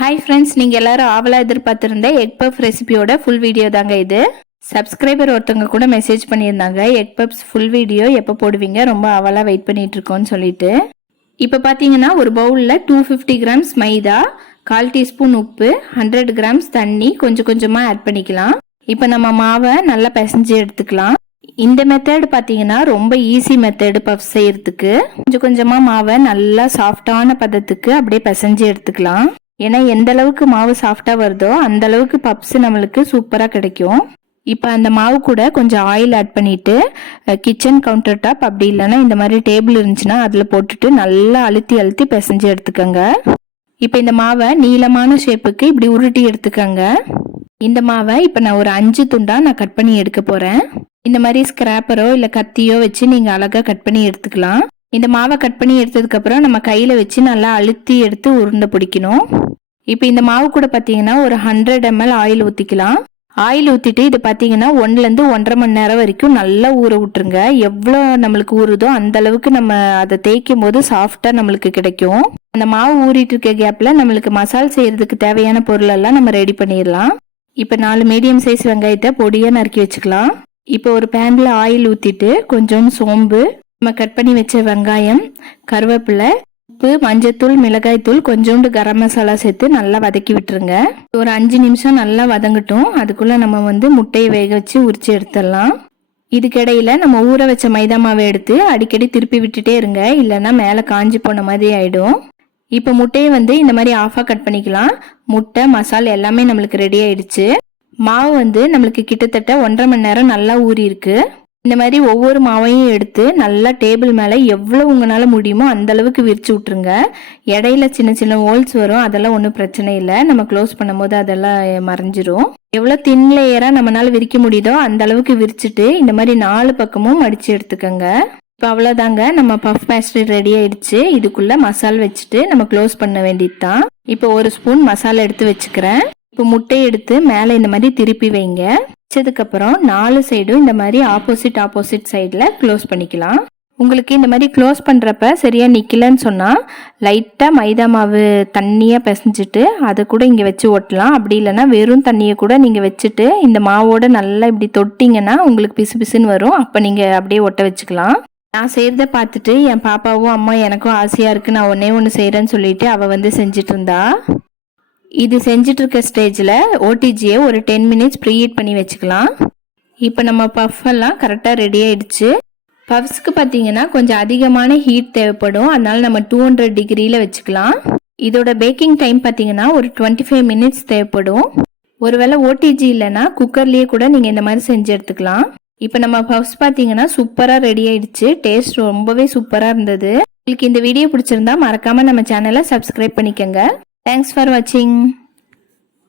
Hi friends, நீங்கள் எல்லாரும் ஆவலாக எதிர்பார்த்துருந்த எக் பஃப் ரெசிபியோட ஃபுல் வீடியோ தாங்க இது. சப்ஸ்கிரைபர் ஒருத்தவங்க கூட மெசேஜ் பண்ணியிருந்தாங்க, எக் பப்ஸ் ஃபுல் வீடியோ எப்போ போடுவீங்க, ரொம்ப ஆவலாக வெயிட் பண்ணிட்டு இருக்கோன்னு சொல்லிட்டு. இப்போ பார்த்தீங்கன்னா ஒரு பவுலில் 250 கிராம்ஸ் மைதா, 1/4 டீஸ்பூன் உப்பு, 100 கிராம்ஸ் தண்ணி கொஞ்சம் கொஞ்சமாக ஆட் பண்ணிக்கலாம். இப்போ நம்ம மாவை நல்லா பிசைஞ்சு எடுத்துக்கலாம். இந்த மெத்தட் பார்த்தீங்கன்னா ரொம்ப ஈஸி மெத்தடு பஃப் செய்யறதுக்கு. கொஞ்சம் கொஞ்சமாக மாவை நல்லா சாஃப்டான பதத்துக்கு அப்படியே பிசைஞ்சு எடுத்துக்கலாம். ஏன்னா எந்த அளவுக்கு மாவு சாஃப்டா வருதோ அந்த அளவுக்கு பப்ஸ் நம்மளுக்கு சூப்பரா கிடைக்கும். இப்போ அந்த மாவு கூட கொஞ்சம் ஆயில் ஆட் பண்ணிட்டு கிச்சன் கவுண்டர் டாப் அப்படி இல்லைன்னா இந்த மாதிரி டேபிள் இருந்துச்சுன்னா அதில் போட்டுட்டு நல்லா அழுத்தி அழுத்தி பிசைஞ்சு எடுத்துக்கோங்க. இப்போ இந்த மாவை நீளமான ஷேப்புக்கு இப்படி உருட்டி எடுத்துக்கோங்க. இந்த மாவை இப்போ நான் ஒரு 5 துண்டா நான் கட் பண்ணி எடுக்க போறேன். இந்த மாதிரி ஸ்கிராப்பரோ இல்லை கத்தியோ வச்சு நீங்கள் அழகாக கட் பண்ணி எடுத்துக்கலாம். இந்த மாவை கட் பண்ணி எடுத்ததுக்கு அப்புறம் நம்ம கையில வச்சு நல்லா அழுத்தி எடுத்து உருண்டை பிடிக்கணும். இப்போ இந்த மாவு கூட பார்த்தீங்கன்னா ஒரு 100 ml ஆயில் ஊற்றிக்கலாம். ஆயில் ஊற்றிட்டு இது பார்த்தீங்கன்னா 1லேருந்து 1.5 மணி நேரம் வரைக்கும் நல்லா ஊற விட்டுருங்க. எவ்வளோ நம்மளுக்கு ஊறுதோ அந்த அளவுக்கு நம்ம அதை தேய்க்கும் போது சாஃப்டாக நம்மளுக்கு கிடைக்கும். அந்த மாவு ஊறிட்டு இருக்க கேப்பில் நம்மளுக்கு மசால் செய்யறதுக்கு தேவையான பொருள் எல்லாம் நம்ம ரெடி பண்ணிடலாம். இப்போ 4 மீடியம் சைஸ் வெங்காயத்தை பொடியாக நறுக்கி வச்சுக்கலாம். இப்போ ஒரு பேனில் ஆயில் ஊற்றிட்டு கொஞ்சம் சோம்பு, நம்ம கட் பண்ணி வச்ச வெங்காயம், கருவேப்பிலை, உப்பு, மஞ்சத்தூள், மிளகாய்த்தூள், கொஞ்சோண்டு கரம் மசாலா சேர்த்து நல்லா வதக்கி விட்டுருங்க. ஒரு 5 நிமிஷம் நல்லா வதங்கட்டும். அதுக்குள்ள நம்ம முட்டையை வேக வச்சு உரிச்சு எடுத்துடலாம். இதுக்கிடையில நம்ம ஊற வச்ச மைதா மாவை எடுத்து அடிக்கடி திருப்பி விட்டுட்டே இருங்க, இல்லைன்னா மேலே காஞ்சி போன மாதிரி ஆயிடும். இப்போ முட்டையை இந்த மாதிரி ஆஃபாக கட் பண்ணிக்கலாம். முட்டை, மசாலா எல்லாமே நம்மளுக்கு ரெடி ஆயிடுச்சு. மாவு நம்மளுக்கு கிட்டத்தட்ட 1.5 மணி நேரம் நல்லா ஊறி இருக்கு. இந்த மாதிரி ஒவ்வொரு மாவையும் எடுத்து நல்லா டேபிள் மேலே எவ்வளோ உங்களால் முடியுமோ அந்த அளவுக்கு விரிச்சு விட்டுருங்க. இடையில சின்ன சின்ன ஹோல்ஸ் வரும், அதெல்லாம் ஒன்றும் பிரச்சனை இல்லை. நம்ம க்ளோஸ் பண்ணும்போது அதெல்லாம் மறைஞ்சிரும். எவ்வளோ தின் லேயராக நம்மளால விரிக்க முடியுதோ அந்த அளவுக்கு விரிச்சிட்டு இந்த மாதிரி 4 பக்கமும் மடித்து எடுத்துக்கோங்க. இப்போ அவ்வளோதாங்க, நம்ம பஃப் பேஸ்ட்ரி ரெடி ஆயிடுச்சு. இதுக்குள்ளே மசால் வச்சுட்டு நம்ம க்ளோஸ் பண்ண வேண்டியது தான். இப்போ 1 ஸ்பூன் மசாலா எடுத்து வச்சுக்கிறேன். இப்போ முட்டையை எடுத்து மேலே இந்த மாதிரி திருப்பி வைங்க. வச்சதுக்கப்புறம் 4 சைடும் இந்த மாதிரி ஆப்போசிட் சைடில் க்ளோஸ் பண்ணிக்கலாம். உங்களுக்கு இந்த மாதிரி க்ளோஸ் பண்ணுறப்ப சரியாக நிற்கலன்னு சொன்னால் லைட்டாக மைதா மாவு தண்ணியாக பிசைஞ்சிட்டு அதை கூட இங்கே வச்சு ஒட்டலாம். அப்படி இல்லைன்னா வெறும் தண்ணியை கூட நீங்கள் வச்சுட்டு இந்த மாவோட நல்லா இப்படி தொட்டிங்கன்னா உங்களுக்கு பிசு பிசுன்னு வரும். அப்போ நீங்கள் அப்படியே ஒட்ட வச்சுக்கலாம். நான் செய்கிறத பார்த்துட்டு என் பாப்பாவும் அம்மா எனக்கும் ஆசையாக இருக்குது, நான் ஒன்று செய்கிறேன்னு சொல்லிட்டு அவள் செஞ்சிட்டு இருந்தா. இது செஞ்சுட்டு இருக்க ஸ்டேஜில் ஓடிஜியை ஒரு 10 மினிட்ஸ் ப்ரீஹீட் பண்ணி வச்சுக்கலாம். இப்போ நம்ம பஃப் எல்லாம் கரெக்டாக ரெடி ஆயிடுச்சு. பஃப்ஸ்க்கு பார்த்தீங்கன்னா கொஞ்சம் அதிகமான ஹீட் தேவைப்படும், அதனால நம்ம 200 டிகிரியில் வச்சுக்கலாம். இதோட பேக்கிங் டைம் பார்த்தீங்கன்னா ஒரு 25 மினிட்ஸ் தேவைப்படும். ஒருவேளை ஓடிஜி இல்லைன்னா குக்கர்லேயே கூட நீங்கள் இந்த மாதிரி செஞ்சு எடுத்துக்கலாம். இப்போ நம்ம பஃப்ஸ் பார்த்தீங்கன்னா சூப்பராக ரெடி ஆயிடுச்சு. டேஸ்ட் ரொம்பவே சூப்பராக இருந்தது. உங்களுக்கு இந்த வீடியோ பிடிச்சிருந்தா மறக்காமல் நம்ம சேனலை சப்ஸ்கிரைப் பண்ணிக்கோங்க. Thanks for watching.